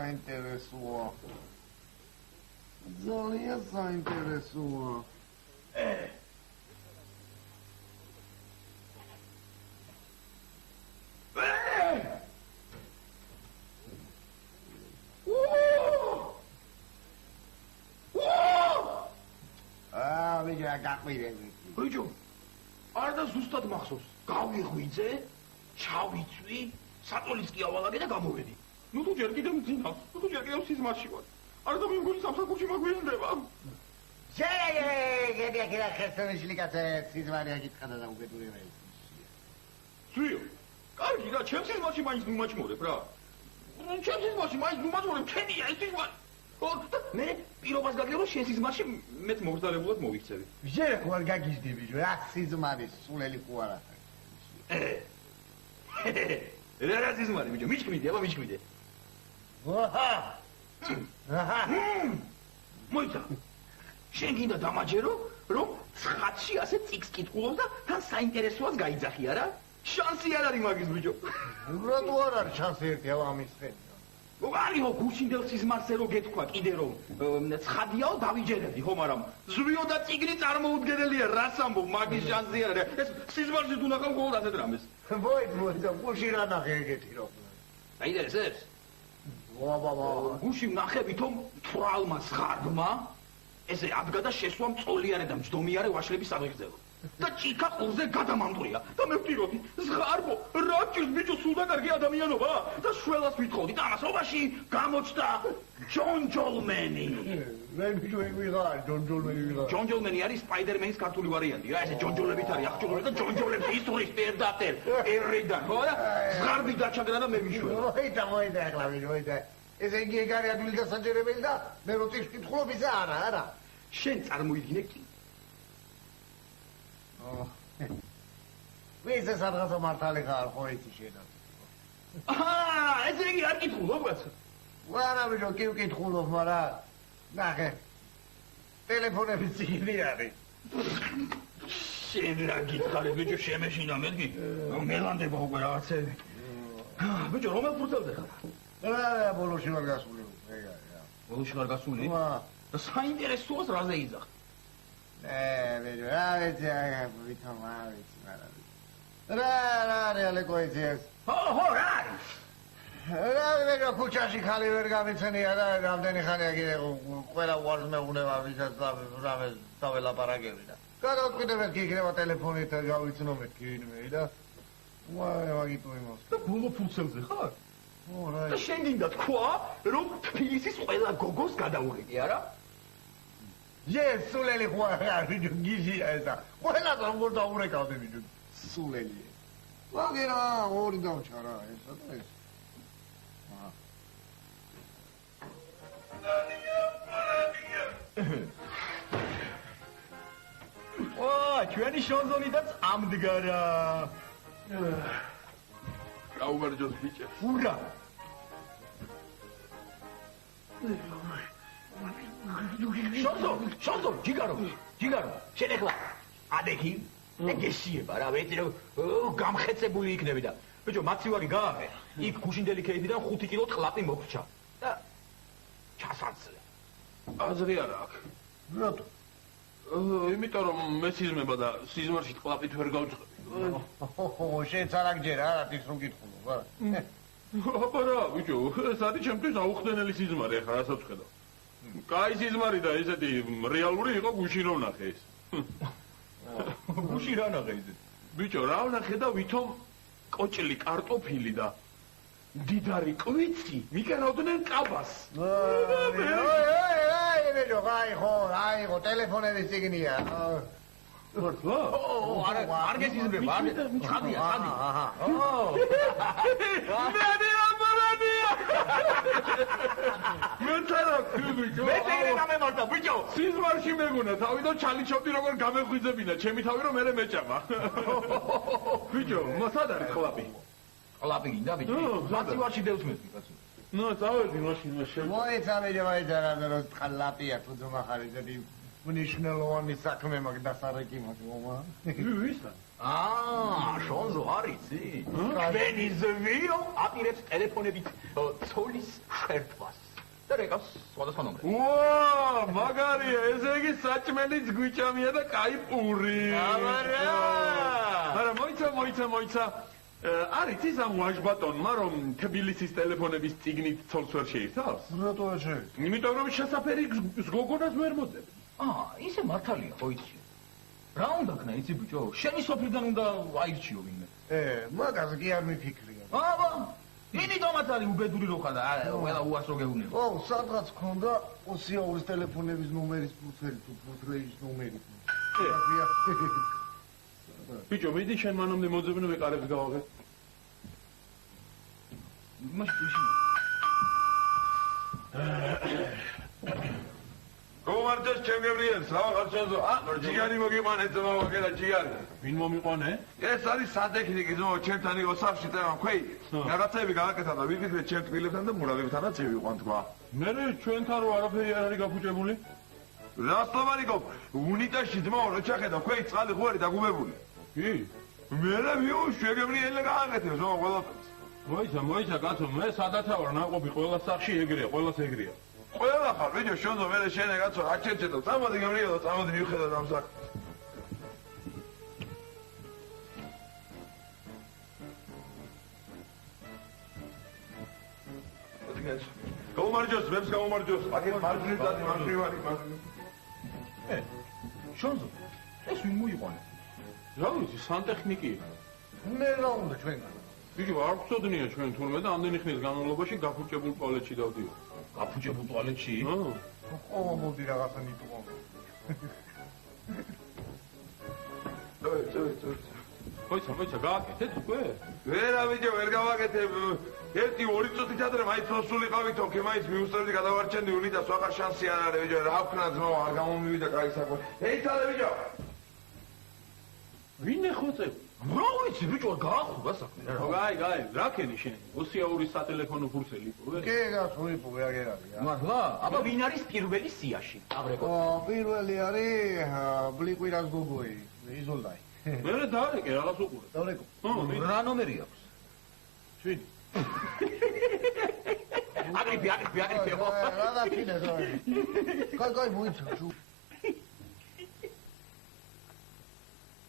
საინტერესოა. ძალიან საინტერესოა. ვიჯა გაყვირები. ბიჭო, არ და ზუსტად მახსოვს. გავიღვიძე, ჩავიცვი, საწოლიც კი ავალაგე და გამოვედი. ნუ თუ ჯერ კიდევ მძინავს, ნუ თუ ჯერ კიდევ სიზმარში ვარ. არ და მეგონი სამსახურში მაგვიანდება. შეგედა ხესტონიშლი კაცე სიზმარია გითხრა და უგედურება ის. ზვიო, კარგი რა, ჩემს სიზმარში მაინც ნუმაჭმორებ რა. ჩემს სიზმარში მაინც ნუმაჭმორებ, ქენია ეს სიზმარი. მე პირობას გაგირო შენ სიზმარში მეც მოგზაურებულად მოვიქცევი. ვიჟერა ხო არ გაგიჟდი ბიჭო, რა სიზმარის სულელი ხო არა. რა სიზმარი ბიჭო, მიჩქმიდე, აბა მიჩქმიდე. მოიცა. შენ გინდა დამაჯერო, რომ ცხადში ასე წიგს კითხულობს და თან საინტერესოას გაიძახი არა? შანსი არ არის მაგის ბიჭო. რატო არ არის შანსი ერთი ამის ხედი? არისო გუშინდელ სიზმარზე რო გეთქვა კიდე რომ ცხადიაო დავიჯერებდი ხო მაგრამ ზვიო და წიგნი წარმოუდგენელია რას ამბობ მაგის შანსი არ არის ეს სიზმარში თუ ნახავ ყოველ ასეთ რამეს მოიცა გუში რა ნახე ეგეთი რომ დაინტერესებს ვაბაბა გუში ნახე ვითომ თვალმა ზღარბმა ესე ადგა და შესვა მწოლიარე და მჯდომიარე ვაშლების საღებრძელო და ჭიქა ყურზე გადამამდვრია და მე ვტიროდი ზღარბო რა ჭირს ბიჭო სულ და კარგი ადამიანობა და შველას ვითხოვდი და ამასობაში გამოჩნდა ჯონჯოლმენი მე ბიჭო ეგ ვიღარ ჯონჯოლმენი ვიღარ ჯონჯოლმენი არის სპაიდერმენის ქართული ვარიანტი რა ესე ჯონჯოლებით არის აღჭურვილი და ჯონჯოლებს ისურის პერდატერ ერიდან ხო და ზღარბი დაჩაგრა და მე ვიშველი მოიცა ახლა ვიჯო ეს იგი ეგ არის ადვილი დასაჯერებელი და მე რო წიგს კითხულობ ისა არა შენ წარმოიდგინე კი ვიზა სადღაც მართალი ხარ ხო იცი შედა ესე იგი არ კითხულობ კაცო ვარა ბიჭო კი ვკითხულობ მაგრამ ნახე ტელეფონები წიგნი არის შენ რა გითხარი ბიჭო შემეშინა მეთქი მელანდება უკვე რაღაცები ბიჭო რომელ ფურცელზე ხარ რა ბოლოში ვარ გასული ეგა ბოლოში ვარ გასული და საინტერესოას რაზე იძახ ბიჭო რა ვიცი ვითომ არ ვიცი მაგრამ რა რეალე კოიციეს ხო რა არის რა ვიღა ქუჩაში ხალი ვერ გამიცენია და რამდენი ხანია კიდე ყველა უარს მეუბნება ვისაც რამეს დაველაპარაკები და გადავწყვიტებთ კი იქნება ტელეფონით გავიცნო მეთქი ვინმე და მაგით იმოს და ბოლო ფურცელზე ხარ რა და შენ გინდა თქვა რომ თბილისის ყველა გოგოს გადაურეკი არა სულელი ხო არ ბიჭო გიზია ეს და ყველა როგორ დაურეკავდი ბიჭო სულელი ვაგე რა ორი დავჭა რა ესა და ეს ჩვენი შონზონიდაც ამდგა რა რა უმარჯოს ბიჭე ურა შონზო ჯიგარო შენ ეხლა ადექი ეგეშიება რა ვეცი რომ გამხეცებული იქნები და ბიჭო მაცივარი გააღე იქ გუშინდელი ქეიდიდან 5 კილო ტყლაპი მოგრჩა და ჩასაცლე აზრი არა აქვს რატო იმიტომ რომ მე სიზმება და სიზმარში ტყლაპით ვერ გავწყები შენც არ აგჯერა რა ის რომ გითხულობ არა აბა რა ბიჭო ეს არის ჩემთვის აუხსნელი სიზმარი ახლა რასაც ხედავ კაი სიზმარი და ესეთი რეალური იყო გუში რომ ნახე ეს გუში რა ნახე ისე ბიჭო რა ვნახე და ვითომ კოჭლი კარტოფილი და დიდარი კვიცი მიკერავდნენ კაბას აი ხო ტელეფონების წიგნია არ გესიზმრება ცხადია მე თერე გამემართა ბიჭო სიზმარში მეგონა თავი და ჩალიჩობდი როგორ გამეხვიძებინა ჩემი თავი რომ მე მეჭამა ბიჭო მოსად არის ყლაპი ყლაპი გინდა ბიჭო მაცივარში დევს მე კაცო ნუ წავედი მაშინ მოიცა რა რომ ყლაპია თუ ძმახარი ზედი მნიშვნელოვანი საქმე მაგ დასარეკი მაგ მომა ვისა შონზო არის იცი? ჩვენი ზვიო აპირებს ტელეფონებით ცოლის შერთვას. და რეკავს სხვადასხვა ნომრები. ვა, მაგარია, ესე იგი საჭმელიც გვიჭამია და კაი პური. არა, მოიცა. არის ის ამ ვაჟბატონმა, რომ თბილისის ტელეფონების წიგნით ცოლს ვერ შეირთავს? რატო არ შეიძლება? იმიტომ რომ შესაფერი გოგონას ვერ მოძებს. ისე მართალია, ხო იცი. რა უნდა ქნა, იცი ბიჭო? შენი სოფლიდან უნდა აირჩიო ვინმე. მაგას კი არ მიფიქრია. იმიტომაც არის უბედური რო ხარ და ყველა უას რო გეუბნება. სადღაც ქონდა ოსიაურის ტელეფონების ნომერის ფურცელი თუ ფურცლეის ნომერი. ბიჭო, მიდი შენ მანამდე მოძებნე მე კარებს გავაღებ. გომარჯოს ჩემ გებრიელს, რა ხარჩენზო? ჯიგარი მოგიყვანეთ მოვაგერა ჯიგარი. ვინ მომიყვანე? ეს არის სანტექნიკის ჩემთან იყო საფში წევა ხვეი. რაღაცები გააკეთა და ვიფიქრე ჩემ ტკბილებთან და მურავებთანაც ვიყვან თქვა. მე ჩვენთან რო არაფერი არ არის გაფუჭებული. რასტომარიკო, უნიტაში ძმაო რო ჩახედა ხვეი წყალი ხო არის დაგუბებული. კი. მე რა ვიო შეგებრიელე გააკეთე ზო ყველაფერს. მოიცა კაცო, მე სადაც ვარ ნაყოფი ყველა სახში ეგრეა, ყველას ეგრეა. ყველა ხარ ვიდეო შენზე მე შენე კაცო აჩერჩეთო წამოდი გებრიელო წამოდი მივხედოთ ამ საქმეს. გამომარჯოს, ვებს გამომარჯოს. აკეთ მარჯვნივ დადი, მარჯვნივ არის, მარჯვნივ. შონზო, ეს ვინ მოიყვანე? რა ვიცი, სანტექნიკია. მე რა უნდა ჩვენგან? ბიჭო, არ გვწოდნია ჩვენ თურმე და ამდენი ხნის განმავლობაში გაფუჭებულ ტუალეტში დავდიო. გაფუჭებულ ტუალეტში? ყოველ მოდი რაღაცა ნიტყო. მოიცა, გააკეთეთ უკვე? ვერა ვიდეო ვერ გავაკეთებ. ერთი ორი წუთით ადრე მაინც მოსულიყავითო, კი მაინც მიუსწრებდი გადავარჩენდი უნიტას, ვაღარ შანსი არ არის ვიდეო, რა ვქნა ძმაო, არ გამომივიდა კაი საქმე. ეითალე ვიდეო. ვინ ეხოცებ? რა ვიცი, ბიჭო, გაახურა საქმე. გაი, რა ქენი შენ? ოსიაურის სატელეფონო ფურცელი იპოვე? კი, გასულიპოვე აგერია. მართლა? აბა ვინ არის პირველი სიაში? აბრეკო. პირველი არის ბლიკვირას გოგოი, იზოლდაი. მე დაარეკე რაღაც უყურე. დავრეკო. რა ნომერი აქვს? 7. აგრიფი. რა კიდე ზო. კაი მოიცა.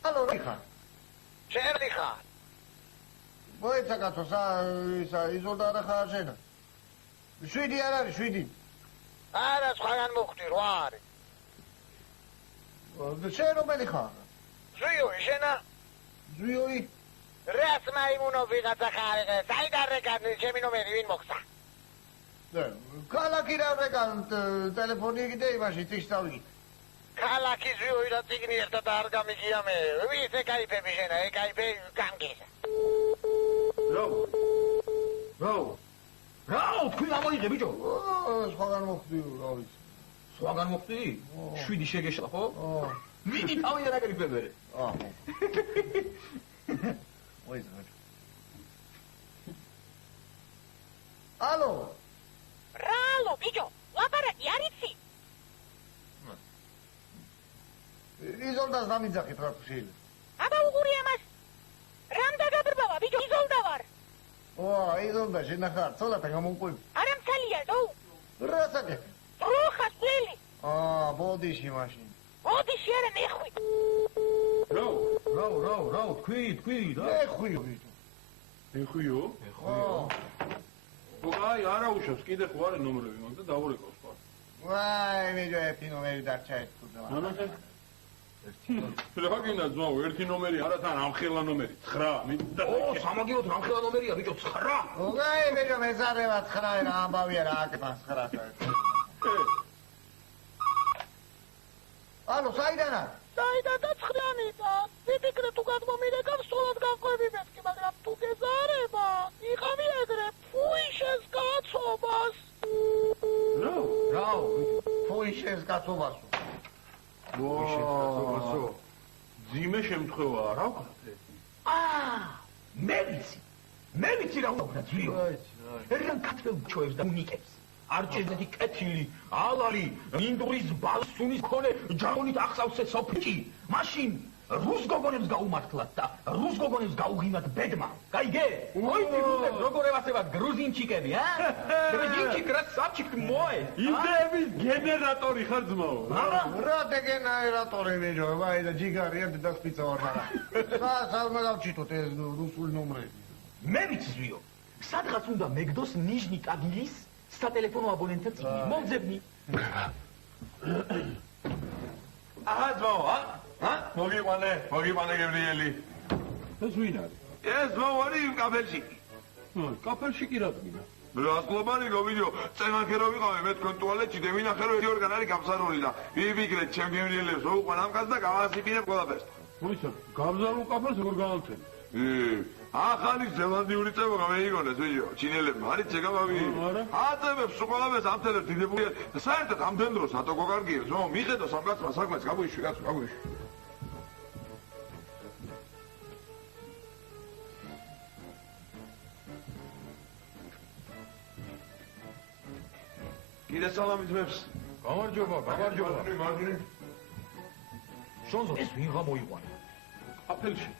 ალო, რიხა. შენ ხარ? მოიცა კაცო, იზოლდა რა ხარ შენ? 7 არ არის, 7. არა, სხვაგან მოხდი, 8 არის. შენ რომელი ხარ? ზვიოი, შენა? ზვიოი? რას მაიმუნო ვიღაცა ხარ, საიდან რეკანი, ჩემი ნომერი ვინ მოხსა? ქალაქი რა რეკან, ტელეფონი კიდე იმაში, წიგნს დავიგე. ქალაქი ზვიოი და წიგნი ერთად არ გამიგია მე. ვის ეკაიფები შენა, ეკაიფე გამგეზა. რა, თქვი ამოიღე ბიჭო? სხვაგან მოხდი, რა ვიცი. სხვაგან მოხდი? 7 შეგეშლა ხო? მიდი თავი არ აგრიფებერე. მოიცა. ალო. რა ალო, ბიჭო? ლაპარაკი არ იცი? იზოლდას დამიძახით რა შეიძლება. აბა უღური ამას. რამ დაგაბრბავა, ბიჭო, იზოლდა ვარ. იზოლდა შენახარ, ცოლათან გამომყვები. არა მცალია, დო. რა საკეთე? როხა წელი. ბოდიში მაშინ. ბოდიში არა ნეხვი. რა, თქვი, რა. ნეხვიო ბიჭო. ეხიო? აი, არა უშავს, კიდე ხო არის ნომრები მაგ და დავურეკავს სხვა. ვაი, მე ერთი ნომერი დარჩა ეს თუდა. რა გინდა ძმაო, ერთი ნომერი არა თან ამხელა ნომერი 9. მინდა. სამაგიეროდ რამხელა ნომერია ბიჭო 9. ვაი, ბიჭო, მეზარევა 9 რა ამბავია რა აკეთებს 9. ალო, საიდანა? საიდან და 9-იდან. ვიფიქრე თუ გადმომირეკავ, სწორად გავყვები მეთქი, მაგრამ თუ გეზარება, იყავი ეგრე, ფუი შენს კაცობას. რა, ფუი შენს კაცობასო. ძიმე შემთხვევაა, რა ვქნათ? მე ვიცი რა უნდა ძლიო. ერგან კაცებს ჩოებს და უნიკებს. არჩეზეთი კეთილი, ალალი, ინდურის ბალსუნის ქონე, ჯაუნით ახსავსე სოფიჭი. მაშინ რუს გოგონებს გაუმართლათ და რუს გოგონებს გაუღიმათ ბედმა. გაიგე? მოიწიფულებ როგორ ევასებათ გრუზინ ჩიკები, გრუზინ ჩიკ რასაჩიკ მოე. იდეების გენერატორი ხარ ძმაო. რა დეგენერატორი ვიჯო, ვაი და ჯიგარია და სპიცა ვარ მაგრამ. საერთოდ გავჩიტოთ ეს რუსული ნომრები. მე ვიცვიო. სადღაც უნდა მეგდოს ნიჟნი ტაგილის სატელეფონო აბონენტთა წიგნი. მომძებნი. აჰა ძმაო, მოგიყვანე გებრიელი. ეს ვინ არის? ეს ძმაო არის კაფელში. კაფელში კი რა თქმა. რასკლობანი გოვიდეო, წენანქე რო ვიყავე მე თქვენ ტუალეტში და ვინახე რომ ერთი ორგან არის გამსარული და ვიფიქრეთ ჩემ გებრიელებს რო უყვან ამ კაცს და გავასიპინებ ყველაფერს. მოიცა, გამზარულ კაფელს როგორ გავალცენ? ახალი ზელანდიური წება მეიგონეს ვიჯო, ჩინელებმა არის ჩეკავავი. აწებებს ყველაფერს ამთელებს დიდებული და საერთოდ ამდენ დროს ატო გოგარგიებს, რომ მიხედო სამკაცმა საქმეს გამოიშვი კაცო, გამოიშვი. კიდე სალამი ძმებს. გამარჯობა. მარჯვნივ. შონზო ეს ვინღა მოიყვანა? კაფელში.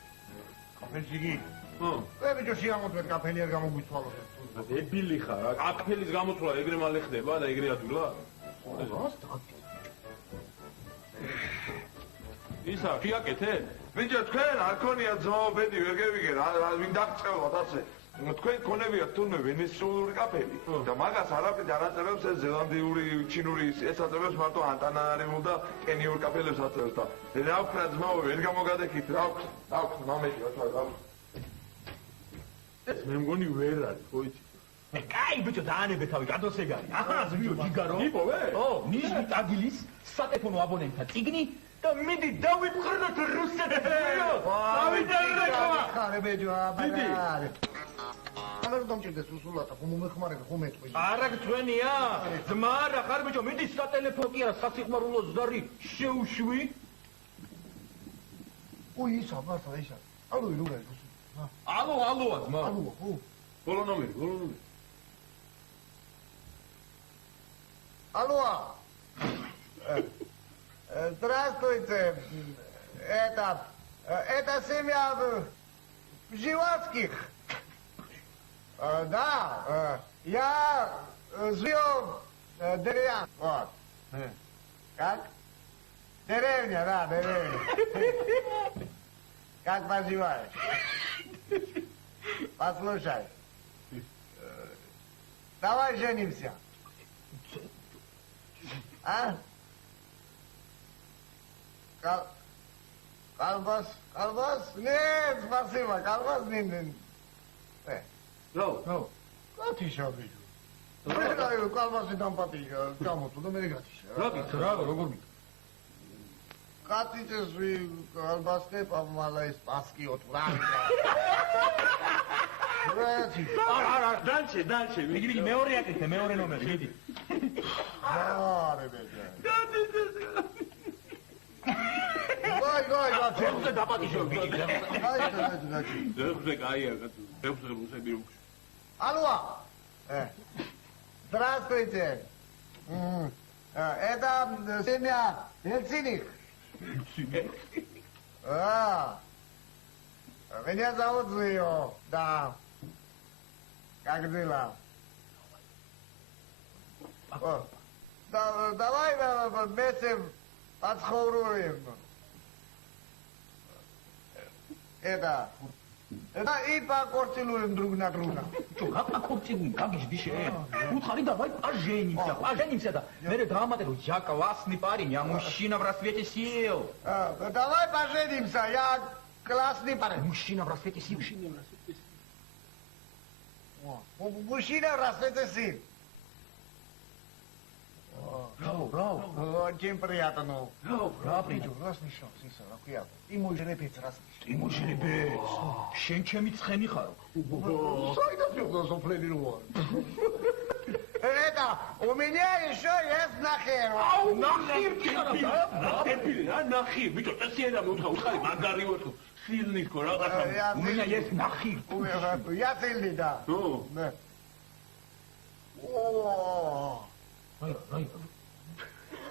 კაფელში კი? ვებიჯო შეამოწმეთ კაფელი არ გამოგვიცვალოთ. დებილი ხარ, რა კაფელის გამოწვლა ეგრე მალე ხდება და ეგრე ადვილა? ისა, შეაკეთე? ვიჯო თქვენ არ ქონიათ ძმაო ბედი ვერ გევიგე რა ვინ დაგწევათ ასე. თქვენ ქონებიათ თუნდაც ვენესუელური კაფელი და მაგას არაფრით არ აწევებს ეს ზელანდიური, ჩინური ეს აწევებს მარტო ანტანარიმულ და კენიურ კაფელებს აწევს და რა ვქნა ძმაო ვერ გამოგადექით რა ვქნა მამეში რა ეს მე მგონი ვერ არის, ხო იცი? კაი ბიჭო დაანებე თავი კადოსეგარი. ახლა ზვიო ჯიგარო. იპოვე? ნიჟნი ტაგილის სატელეფონო აბონენტთა წიგნი და მიდი დავიფხრდეთ რუსეთს. ხარე ბეჯო აბარე. ამერ დამჭირდეს უსულათა ხომ მომეხმარება ხომ ეთქვი. არა გწვენია? ძმა რა ხარ ბიჭო, მიდი სატელეფონო კი არა სასიხმარულო ზარი შეუშვი. უი ისა მართლა ისა. ალო როგორ არის? ალოა ძმა. ალო ხო? ბოლო ნომერი. Алло. Здравствуйте. Это семья Животских. Да, я живу деревня. Вот. Как? Деревня, да, деревня. Как поживаешь? Послушай. Давай женимся. А? Колбас? Нет, спасибо, колбас не. No. Как еще обижу? Мне колбасы там потихо, кому-то, да мне гатише. Гатише свои колбаски, помала из паски от вранка. Дальше. მიდი მეორე აკეთე, მეორე ნომერი, მიდი. Არე ბეჭა. Გай, ფეხზე დაპატიჟო, მიდი. გай. ზეგზე კაია კაცო. ფეხზე რუსები რომ. Алло. Здравствуйте. Это семья Ельциных. Меня зовут Зио, да. Как дела? Давай вместе подхоруем. Это и покорцелуем друг на друга. Что, как покорцелуем? Как же дышишь? Уходи, давай поженимся, да. Мере грамоты, я классный парень, я мужчина в рассвете сил. Давай поженимся, я классный парень. Мужчина в рассвете сил. Мужчина в рассвете сил. Браво. Очень приятно. Браво. Раз смешно, сиса, и мой жеребец раз. Ты мой жеребец. შენ ჩემი ცხენი ხარო. Сайда фигна запланировал. Это, у меня еще есть нахер. ნახი, ბიჭო, წესიერ და უთხარი, მაგარი ვარ თუ სილნი ხო რაღაცა. У меня есть нахир. Я сильный, да.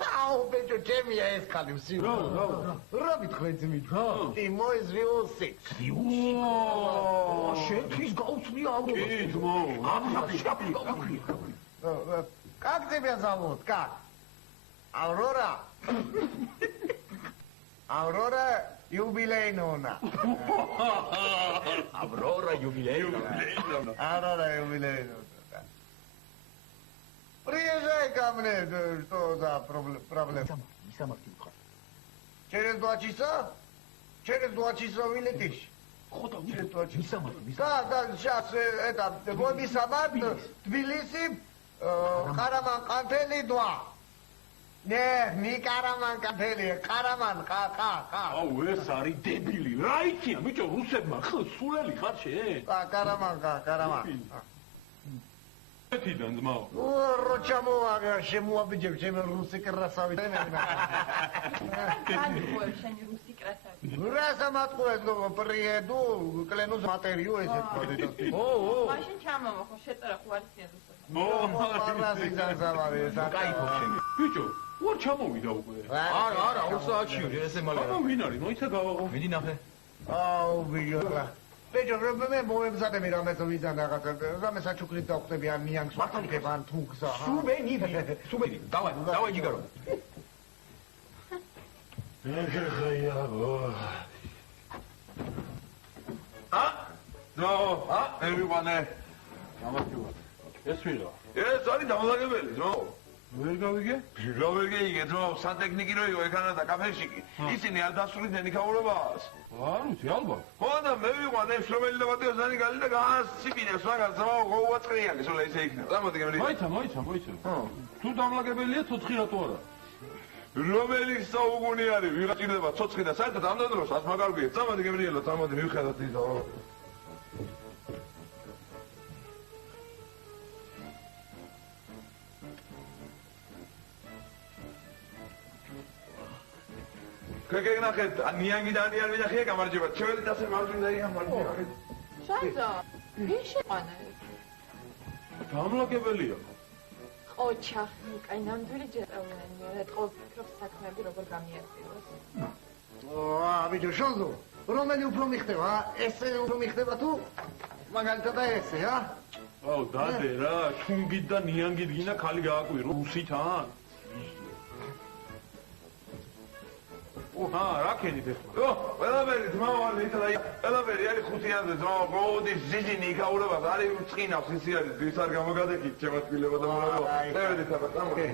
აუ ბიჭო ჩემია ეს ხალი ვსიუ რა მithქვენ მიჯო კი მოიზრიო 6 შეთვის გაუწნია ავრორა კი ძმო Как тебя зовут? Как? Аврора? Аврора юбилейная. ავრორა იუბილეინა Аврора юбилейная. Приезжай ко мне, что за проблема? მისამართი ვხარ Через 2 часа? Через 2 часа вылетишь? ხოდა Через 2 часа. მისამართი Да, сейчас это, твой самолет Тбилиси, Караман Кантели 2. Не Караман Кантели, Караман, აუ ეს არის დებილი რა იქია ბიჭო რუსებმა ხო სულელი ხარ შენ Караман. ეთიდან ძმაო Рочамо, შემოაბიჯებ ჩემი რუსი კრასავი. შენი რუსი კრასავი. Раз матку приеду, клянусь матерью, если подойдет. მაშინ ჩამომახო, შეწერა ხო არის რუსები. Раз изазавали, кайფო შენ ბიჭო უარ ჩამოვიდა უკვე არა 2 საათში ესე მალე აბა ვინ არის მოიცა გავაღო მიდი ნახე აუ ბიჭო. ბიჭო, მე მომემზადე მე რამე ვიზან რაღაცა. რამე საჩუქრით დავხვდები ან ნიანგს ვაკეთებ ან თუნგსა. სუბენი დავაი ჯიგარო everyone ეს ვიღა ეს არის დამლაგებელი ძმო ვერ გავიგე რა ვერ გეიგე ძმო სანტექნიკი რო იყო ეკანა და კაფეში კი ისინი არ დასრულდნენ იქაურობას არ ვიცი ალბათ ხო და მე ვიყვანე შრომელი და მათი ოზანი გალი და გასციპინეს მაგას ძმო გოუაწყრიანი სულ ესე იქნება წამოდი გემრი მოიცა თუ დამლაგებელია ცოცხი რატო არა რომელიც საუგუნი არის ვიღაც ჭირდება ცოცხი და საერთოდ ამ დროს ას მაგარგვია წამოდი გემრიელო წამოდი მივხედოთ ის და გეგნახეთ ნიანგი და ნიანი ნახია გამარჯობა ჩვენი დასე მარჯვენა მარჯვენა შანზო ვინ შეყვანა დამლაგებელია ოჩა კაი ნამდვილი ჯერწეულენია რა თქო ფიქრობს საქმეები როგორ გამიadzიოს ბიჭო, შონზო, რომელი უფრო მიხდება, ესე უფრო მიხდება თუ მაგალითად ესე, აუ დადე რა შუნგით და ნიანგით გინდა ხალი გააკვირო რუსითან რა ქენით ეხლა? ყველაფერი ძმაო ის რა ყველაფერი არის 5-იანზე ძმაო გოუდის ზიჯინი იქაურებას არის წყინავს ისი არის ის არ გამოგადეკით ჩემათვილება და მორავო წევედი თაბა წამოდი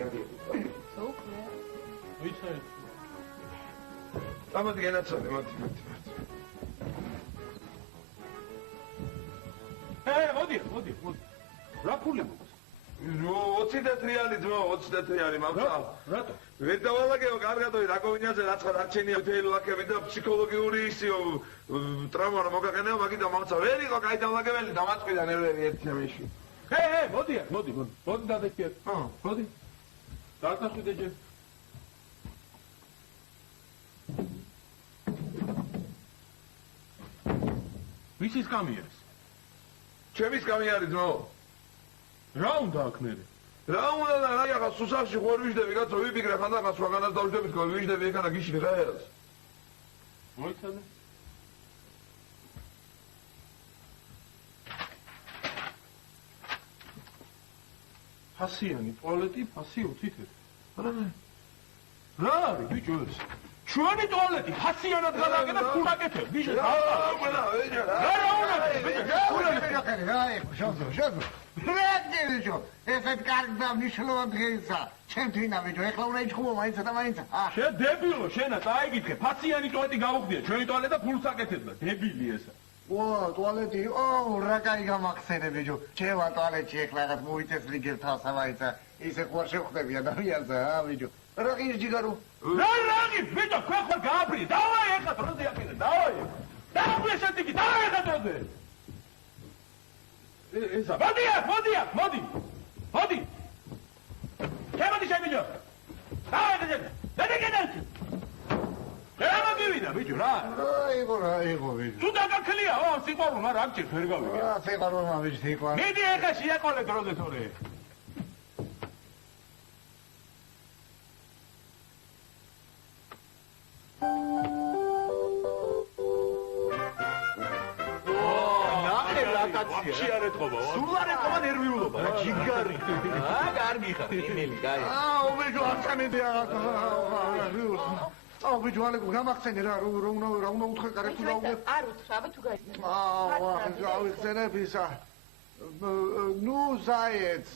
ვიცი წამოდი გენაცოდე მოდი მოდი რა ფული მოდის 20 რეალი ძმაო 20 რეალი მამცა რატო ვერ დავალაგეო კარგადო რაკოვინიაზე რაცხა არჩენია თეილ ლაკები და ფსიქოლოგიური ისიო ტრაუმა რომ მოგაყენეო მაგითო მამცა ვერ იყო კაი დავალაგებელი დამაწყვიდა ნერვები ერთი ამიში მოდი დადექიეთ მოდი დაგახვიდე ჯერ ვისის კამია ეს ჩემის კამია არის ძმაო რა უნდა აქ მე რა უნდა და რა ახლა სუსახში ხوار ვიждები კაცო ვიფიქრე ხანდახან სხვაგანაც დავждები თქო ვიждები ეკანა გიშლი ღერს მოიცადე ფასიანი ტუალეტი ფასი 20 რა არის ბიჭო ეს ჩვენი ტუალეტი ფასიანად გადაგედა ფულაკეთე ბიჭო რა უნდა შონზო რეგდიჯო ესეთ კარგ და მნიშვნელოვან დღეისა ჩემ თვითონ ბიჭო ეხლა უნდა იჩხუბო მაინც და მაინც შენ დებილო შენა წაიგითხე ფასიანი ტუალეტი გავუხდია ჩვენი ტუალეტი და ფულს აკეთებდა დებილი ესა ტუალეტი რა კაი გამახსენე ბიჭო ჩემა ტუალეტში ეხლა რაღაც მოიწეს რიგებ თავს ამაიცა ისე ხوار შევხვდები ადამიანზე ბიჭო რა ის ჯიგარო რა ბიჭო ხო გააბრი დავაი ეხლა დროზე აკეთე დავაი ესეთი დავაი ეხლა დროზე ესა მოდი ჩემოდი შემიჯო დავაი დაგეგენდი გამოგივიდა ბიჭო რა იყო ბიჭო თუ დაგაქლია სიყვარულმა რა გჭირს ვერ გავიგე სიყვარულმა ბიჭო სიყვარული მიდი ეხლა შეაყოლე დროზე თორე ვაფშე არ ეთყობა. სულ არ ეთყობა ნერვიულობა რა ჯიგარი. კარგი ხარ, იმელი, კაი. ბიჭო, არცამედი აუ ბიჭო, ალე გამახსენე რა უნდა უთხრე კარგი რა უნდა. არ უთრავი თუ გაიგე. გავიხსენებ ისა. ნუ ზაიეც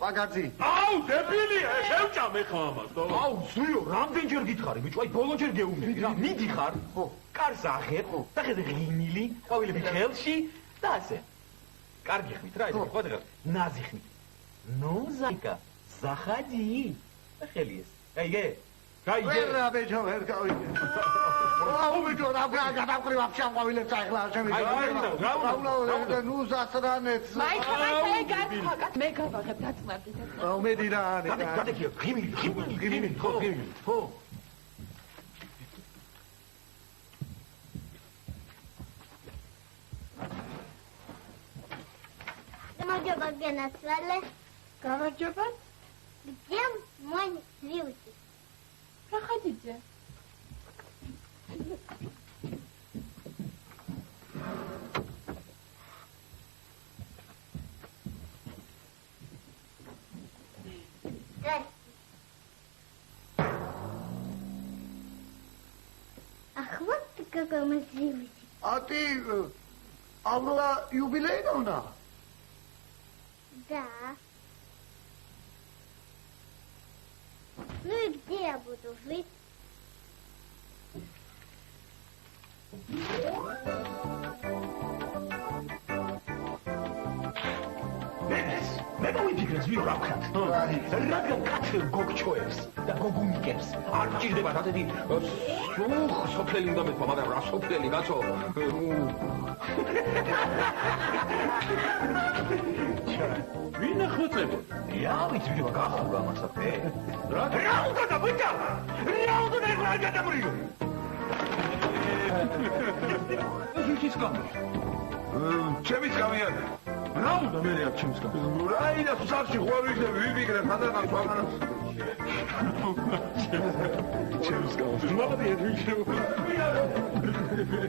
პაგაძი. აუ დებილია, შევჭამე ხო ამას. აუ ზუიო, რამდენჯერ გითხარი ბიჭო, აი ბოლოჯერ გეუბნები რა. მიდიხარ? ხო. კარს აღებ და ხედე ღინილი, ყვავილები ხელში და ასე. კარგი ხმით რა, ეს ხო და ნაზი ხმით. ნუ ზაიკა, ზახადი. და ხელი ეს. გაიგე? გაიგე? ვერა ბიჭო, ვერ გავიგე. აუ ბიჭო, რა გადავყრი ვაფშე ამ ყვავილებს ახლა შემიძლია. რა ნუ ზასრანეც. მაიქა, მე გავაღებ დაწმარდით. აუ მედი რა ანი. გადაგია, ღიმილი, ხო, ღიმილი, ხო. გამარჯობა გენაცვალე. გამარჯობა. Где мой вилки? Проходите. Здрасте. Ах, вот ты какой мы вилки. А ты Аврора юбилейновна? Да. Ну и где я буду жить? მე მოვიფიქრე ზვიო რა ვქნათ. რადგან კაცი გოგჩოებს და გოგუნიკებს არ გჭირდება დათეთი სოფელი უნდა მეთქვა, მაგრამ რა სოფელი კაცო? ვინ ახოცებო? რა ვიცი ვიღა გახურა მასაფე. რა უნდა და ბიჭა? რა უნდა და რა გადამრიო? ის გამო. ჩემის გამიანე. რა უნდა მე აქ ჩემს კაცს? რაი და სახში ხوار ვიქნები, ვიბიგრე ხანდახან სხვაგან. ჩემს კაცს. მაგარი ერთ ვიქნები.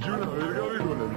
ჯუნა ვერ გავიგონებ.